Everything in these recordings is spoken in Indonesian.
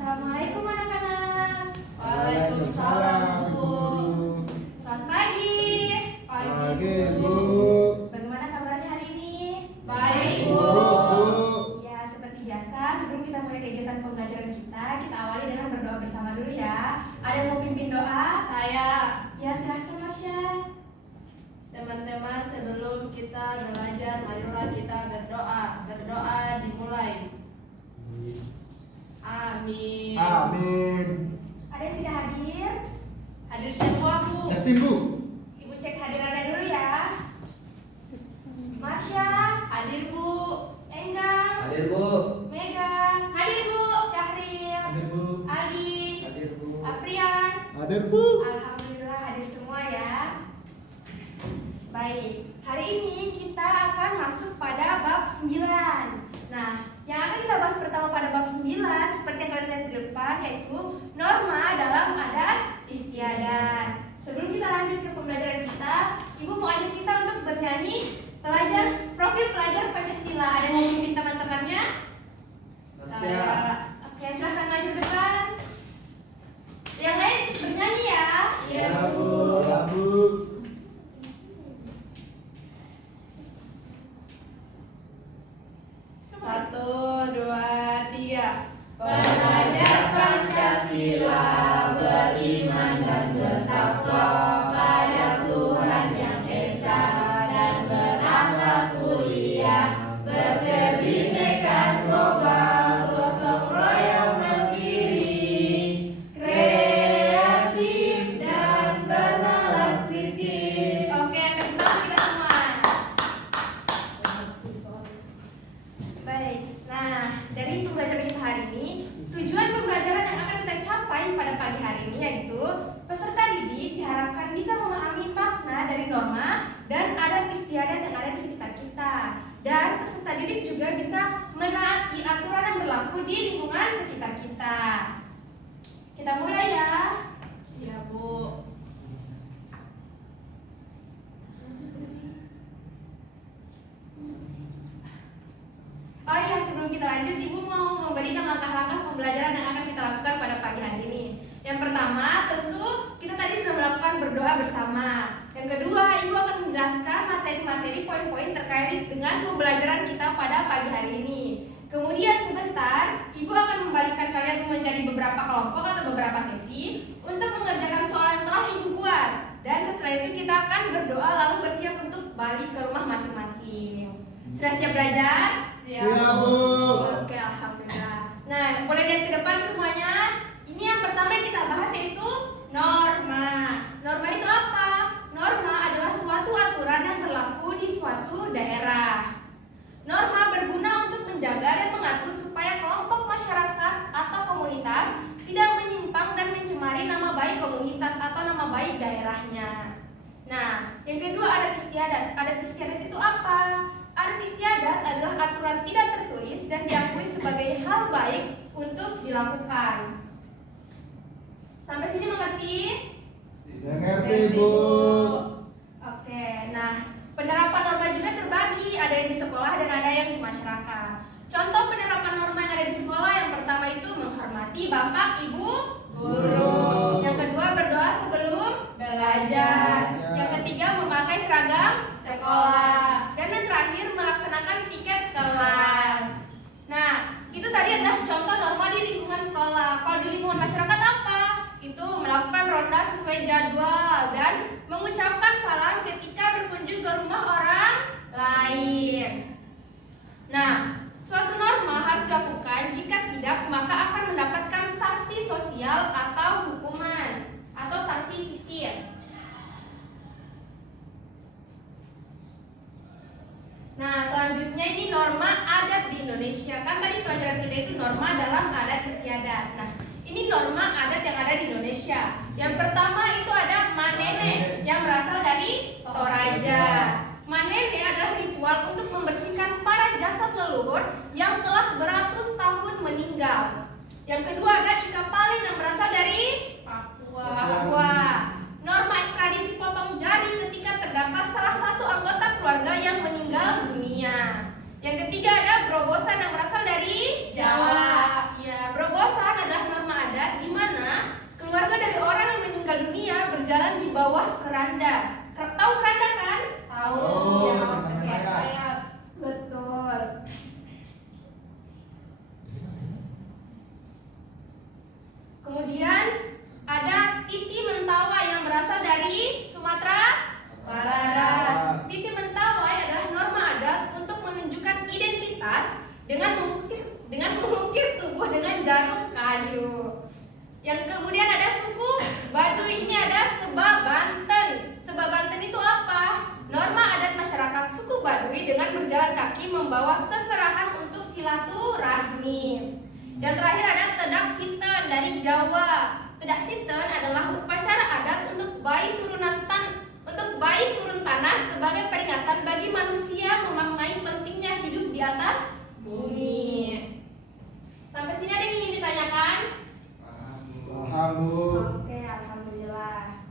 Assalamualaikum anak-anak. Waalaikumsalam, Bu. Selamat pagi. Pagi, Bu. Bagaimana kabarnya hari ini? Baik, Bu. Ya, seperti biasa, sebelum kita mulai kegiatan pembelajaran kita awali dengan berdoa bersama dulu ya. Ada yang mau pimpin doa? Saya. Ya, silahkan Marsha. Teman-teman, sebelum kita belajar, marilah kita berdoa. Berdoa dimulai. Amin. Amin. Ada yang tidak hadir? Hadir semua, Bu. Justin, Bu. Ibu cek hadirannya dulu ya. Marsha, Hadir, Bu. Enggang, Hadir, Bu. Mega, hadir Bu. Syahril, Hadir, Bu. Aldi, Hadir, Bu. Aprian. Hadir, Bu. Alhamdulillah hadir semua ya. Baik, hari ini kita akan masuk pada bab 9. Nah, yang akan kita bahas pertama pada bab 9 seperti yang kalian lihat di depan, yaitu norma dalam adat istiadat. Sebelum kita lanjut ke pembelajaran kita, Ibu mau ajak kita untuk bernyanyi profil pelajar Pancasila. Ada yang mau memimpin teman-temannya? Saya. Oke, silahkan maju ke depan. Yang lain bernyanyi ya. Iya, Bu. Ya, Bu. Satu, dua, tiga. Belajar Pancasila, beriman dan bertakwa pada Tuhan Yang Esa dan berakhlak mulia, berkebinekaan global, gotong royong mandiri, kreatif dan bernalar kritis. Oke, tepuk tangan kita semua. Baik, nah dari pembelajaran kita hari ini, tujuan pembelajaran yang akan kita capai pada pagi hari ini yaitu peserta didik diharapkan bisa memahami makna dari norma dan adat istiadat yang ada di sekitar kita, dan peserta didik juga bisa menaati aturan yang berlaku di lingkungan sekitar kita. Kita mulai ya. Iya, Bu. Oh iya, sebelum kita lanjut, Ibu mau memberikan langkah-langkah pembelajaran yang akan kita lakukan pada pagi hari ini. Yang pertama, tentu kita tadi sudah melakukan berdoa bersama. Yang kedua, Ibu akan menjelaskan materi-materi poin-poin terkait dengan pembelajaran kita pada pagi hari ini. Kemudian sebentar, Ibu akan membalikan kalian menjadi beberapa kelompok atau beberapa sesi untuk mengerjakan soal yang telah Ibu buat. Dan setelah itu kita akan berdoa lalu bersiap untuk balik ke rumah masing-masing. Sudah siap belajar? Siap, Bu. Oke, alhamdulillah. Nah, boleh lihat ke depan semuanya. Ini yang pertama yang kita bahas yaitu norma. Norma itu apa? Norma adalah suatu aturan yang berlaku di suatu daerah. Norma berguna untuk menjaga dan mengatur supaya kelompok masyarakat atau komunitas tidak menyimpang dan mencemari nama baik komunitas atau nama baik daerahnya. Nah, yang kedua adat istiadat. Adat istiadat itu apa? Adat istiadat adalah aturan tidak tertulis dan diakui sebagai hal baik untuk dilakukan. Sampai sini mengerti? Mengerti, Bu. Oke, nah penerapan norma juga terbagi, ada yang di sekolah dan ada yang di masyarakat. Contoh penerapan norma yang ada di sekolah, yang pertama itu menghormati bapak, ibu, Guru. Yang kedua berdoa sebelum belajar. Yang ketiga memakai seragam Sekolah. Dan yang terakhir melaksanakan piket kelas. Nah, itu tadi adalah contoh norma di lingkungan sekolah. Kalau di lingkungan masyarakat apa? Itu melakukan ronda sesuai jadwal dan mengucapkan salam ketika berkunjung ke rumah orang lain. Nah, suatu norma harus dilakukan, jika tidak maka akan mendapatkan sanksi sosial atau hukuman atau sanksi fisik. Nah, selanjutnya ini norma adat di Indonesia. Kan tadi pelajaran kita itu norma dalam adat istiadat. Nah, ini norma adat yang ada di Indonesia. Yang pertama itu ada manene yang berasal dari Toraja. Manene adalah ritual untuk membersihkan para jasad leluhur yang telah beratus tahun meninggal. Yang kedua ada ikapalin yang berasal dari Papua. Norma tradisi potong jari ketika terdapat salah satu anggota keluarga yang meninggal dunia. Yang ketiga ada berobosan yang berasal dari Jawa. Ya, berobosan adalah Yang kemudian ada suku Baduy, ini ada Seba Banten. Seba Banten itu apa? Norma adat masyarakat suku Baduy dengan berjalan kaki membawa seserahan untuk silaturahmi. Yang terakhir ada Tedak Sinten dari Jawa. Tedak Sinten adalah upacara adat untuk bayi turun tanah sebagai peringatan bagi manusia memaknai pentingnya hidup di atas bumi. Sampai sini ada yang ingin ditanyakan? Paham, Bu. Oke, alhamdulillah.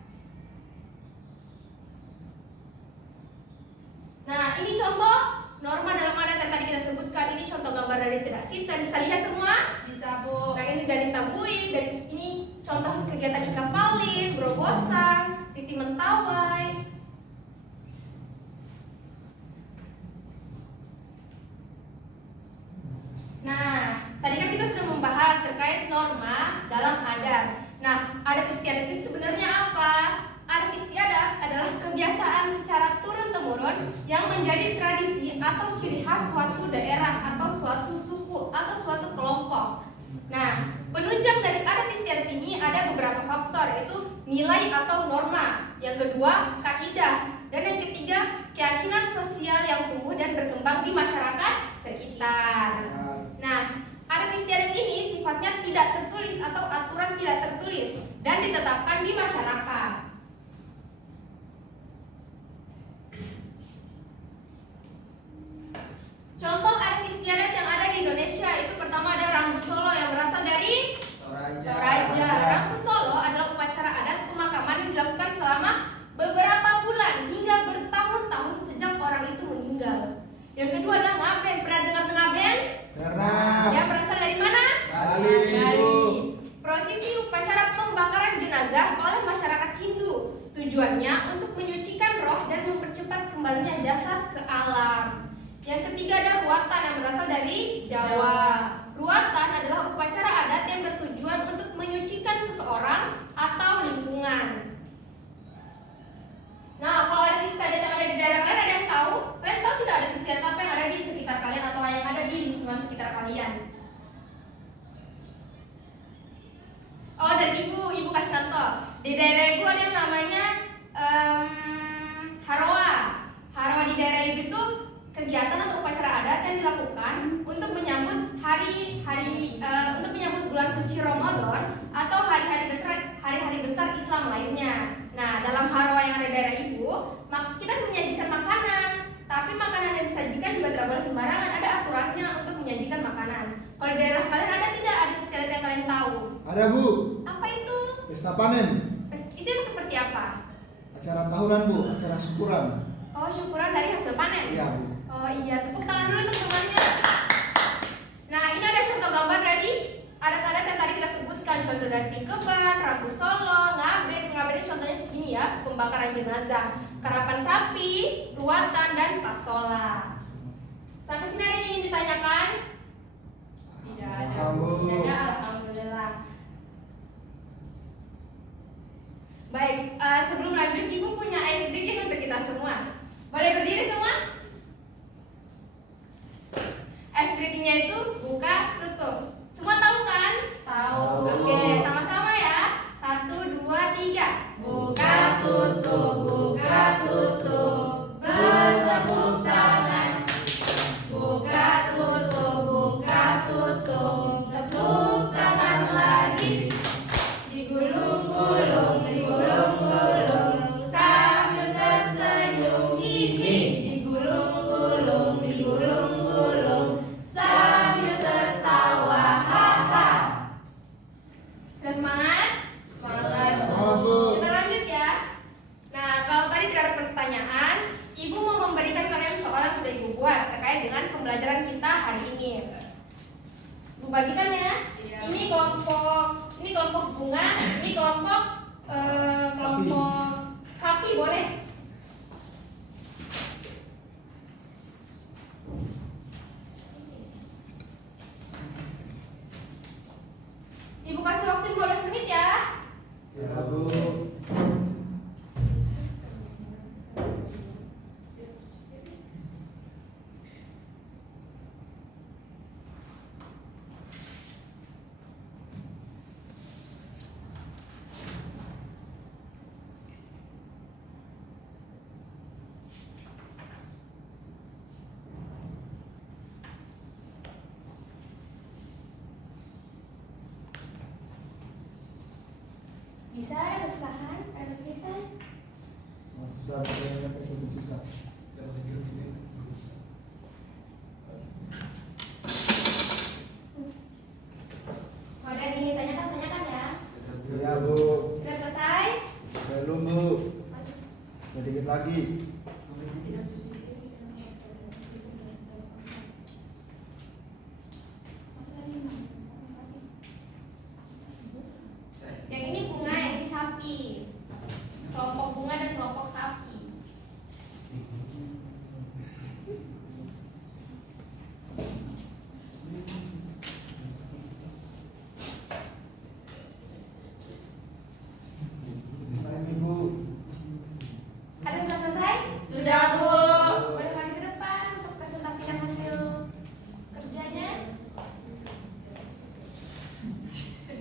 Nah, ini contoh norma dalam adat yang tadi kita sebutkan. Ini contoh gambar dari Tedak Sinten. Bisa lihat semua? Bisa, Bu. Nah, ini dari Tabuik, dari ini contoh kegiatan Ikat Paling, Berobosan, Titi Mentawai. Nah, tadi kan kita sudah membahas terkait norma dalam adat. Nah, adat istiadat itu sebenarnya apa? Adat istiadat adalah kebiasaan secara turun-temurun yang menjadi tradisi atau ciri khas suatu daerah atau suatu suku atau suatu kelompok. Nah, penunjang dari adat istiadat ini ada beberapa faktor, yaitu nilai atau norma. Yang kedua, kaidah. Dan yang ketiga, keyakinan sosial yang tumbuh dan berkembang di masyarakat sekitar. Nah, adat istiadat ini sifatnya tidak tertulis atau aturan tidak tertulis dan ditetapkan di masyarakat. Contoh adat istiadat yang ada di Indonesia itu pertama ada Rambu Solo yang berasal dari Toraja. Rambu Solo adalah upacara adat pemakaman yang dilakukan selama beberapa bulan hingga bertahun-tahun sejak orang itu meninggal. Yang kedua adalah ngaben. Pernah dengar ngaben? Pernah. Yang berasal dari mana? Bali, Bu. Prosesi upacara pembakaran jenazah oleh masyarakat Hindu. Tujuannya untuk menyucikan roh dan mempercepat kembalinya jasad ke alam. Yang ketiga ada ruatan yang berasal dari Jawa. Ruatan adalah upacara adat yang bertujuan untuk menyucikan seseorang atau lingkungan. Nah, kalau adat istiadat yang ada di daerah kalian ada yang tahu? Kalian tahu tidak adat istiadat apa yang ada di sekitar kalian atau yang ada di lingkungan sekitar kalian? Oh, dari ibu kasih contoh. Di daerah ibu ada yang namanya Haroa. Haroa di daerah ibu itu kegiatan atau upacara adat yang dilakukan untuk menyambut untuk menyambut bulan suci Ramadan atau hari-hari besar Islam lainnya. Nah, dalam Haroa yang ada di daerah ibu, kita menyajikan makanan, tapi makanan yang disajikan juga tidak boleh sembarangan. Ada aturannya untuk menyajikan makanan. Kalau di daerah kalian ada tidak adat istiadat yang kalian tahu? Ada, Bu. Apa itu? Pesta panen. Itu yang seperti apa? Acara tahunan, Bu. Acara syukuran. Oh, syukuran dari hasil panen? Iya, Bu. Oh iya, tepuk tangan dulu untuk temannya. Nah, ini ada contoh gambar dari adat-adat yang tadi kita sebutkan. Contoh dari Tikeban, Rambu Solo, Ngaben. Ngaben ini contohnya gini ya, pembakaran jenazah, karapan sapi, ruatan, dan pasola. Sampai sini ada yang ingin ditanyakan? Tidak ada. Paham, Bu. Tidak ada, alhamdulillah. Baik, sebelum lanjut, Ibu punya ice drinking untuk kita semua. Boleh berdiri semua? Es drinkingnya itu buka tutup. Semua tahu kan? Tahu, Bu. Oke, sama-sama ya. 1, 2, 3. Buka tutup, buka tutup, bertepuk tangan. Buka tutup, tepuk tangan lagi. Digulung-gulung, digulung-gulung, sambil tersenyum hihi. Digulung-gulung, digulung-gulung, sambil tertawa haha. Sudah semangat? Semangat. Semangat, Bu. Kita lanjut ya. Nah, kalau tadi tidak ada pertanyaan, Ibu mau memberikan kalian soalan yang sudah Ibu buat terkait dengan pembelajaran kita hari ini. Ibu bagikan ya. Iya. Ini kelompok bunga, ini kelompok sapi boleh. Ibu kasih waktu 15 menit ya. Ya, Bu. Bisa ada kesusahan, ada kesulitan. Susah, susah. Kalau ada yang ingin tanyakan ya. Ya Bu. Sudah selesai? Belum Bu. Sedikit lagi. Yang ini bunga, yang ini sapi. Kelompok bunga dan kelompok sapi. Saya Bu. Ada sudah selesai? Sudah, Bu. Boleh maju ke depan untuk presentasikan hasil kerjanya.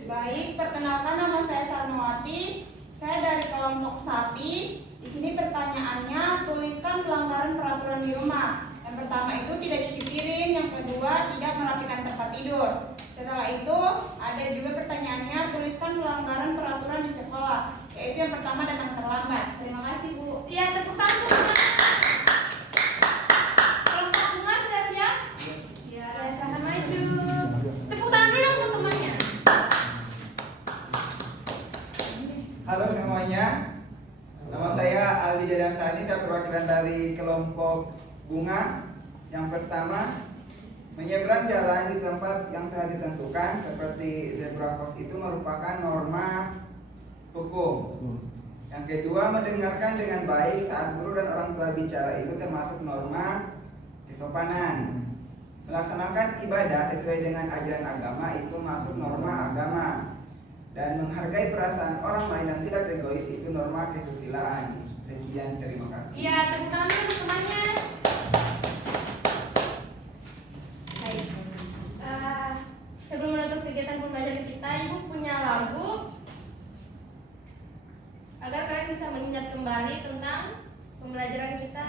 Baik, perkenalkan nama saya Sarnawati. Saya dari kelompok sapi. Di sini pertanyaannya, tuliskan pelanggaran peraturan di rumah. Yang pertama itu tidak cuci piring, yang kedua tidak merapikan tempat tidur. Setelah itu ada juga pertanyaannya, tuliskan pelanggaran peraturan di sekolah. Yaitu yang pertama datang terlambat. Terima kasih Bu. Ya, tepuk tangan Bu. Kelompok bunga sudah siap? Ya, silahkan maju. Tepuk tangan dulu dong untuk temannya. Halo semuanya, nama saya Aldi Jadansani, saya perwakilan dari kelompok bunga. Yang pertama, menyeberang jalan di tempat yang telah ditentukan seperti zebra cross itu merupakan norma hukum. Yang kedua, mendengarkan dengan baik saat guru dan orang tua bicara itu termasuk norma kesopanan. Melaksanakan ibadah sesuai dengan ajaran agama itu masuk norma agama. Dan menghargai perasaan orang lain dan tidak egois itu norma kesusilaan. Sekian, terima kasih. Iya, tepuk tangan dulu untuk temannya. Baik. Sebelum menutup kegiatan pembelajaran kita, Ibu punya lagu agar kalian bisa mengingat kembali tentang pembelajaran kita.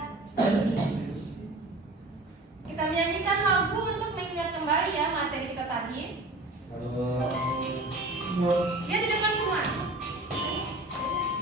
Kita menyanyikan lagu untuk mengingat kembali ya materi kita tadi. Ya, di depan semua.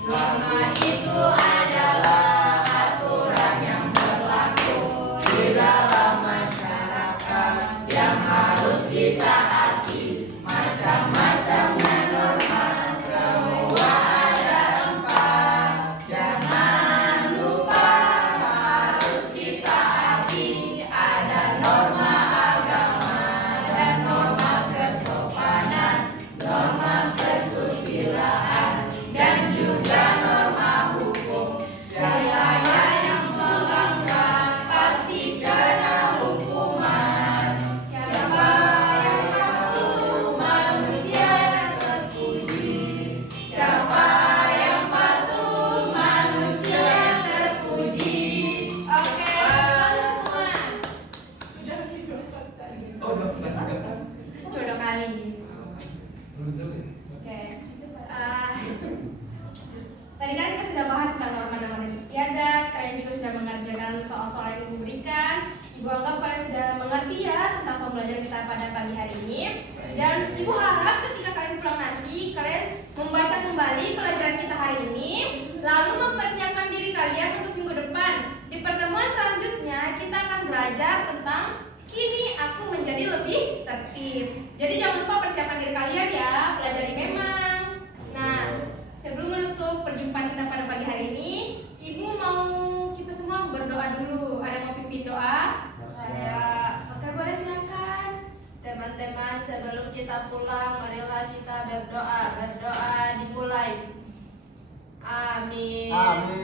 Norma itu adalah aturan yang berlaku di dalam masyarakat yang harus ditaati. Macam-macamnya norma, semua ada 4. Jangan lupa harus ditaati. Ada norma agama dan norma kesopanan, norma kesusilaan, dan juga norma hukum. Sekiranya yang melanggar pasti kena hukuman. Siapa yang patuh manusia terpuji. Siapa yang patuh manusia terpuji. Oke, semua. Jodoh kali. Oke. Tadi kan kita sudah bahas tentang norma-norma dan istiadat. Kalian juga sudah mengerjakan soal-soal yang Ibu berikan. Ibu anggap kalian sudah mengerti ya tentang pembelajaran kita pada pagi hari ini. Dan Ibu harap ketika kalian pulang nanti, kalian membaca kembali pelajaran kita hari ini, lalu mempersiapkan diri kalian untuk minggu depan. Di pertemuan selanjutnya, kita akan belajar tentang kini aku menjadi lebih tertib. Jadi jangan lupa persiapkan diri kalian ya, pelajari memang. Nah, sebelum menutup perjumpaan kita pada pagi hari ini, Ibu mau kita semua berdoa dulu. Ada yang mau pimpin doa? Saya. Oke, boleh silakan. Teman-teman, sebelum kita pulang, marilah kita berdoa. Berdoa dimulai. Amin. Amin.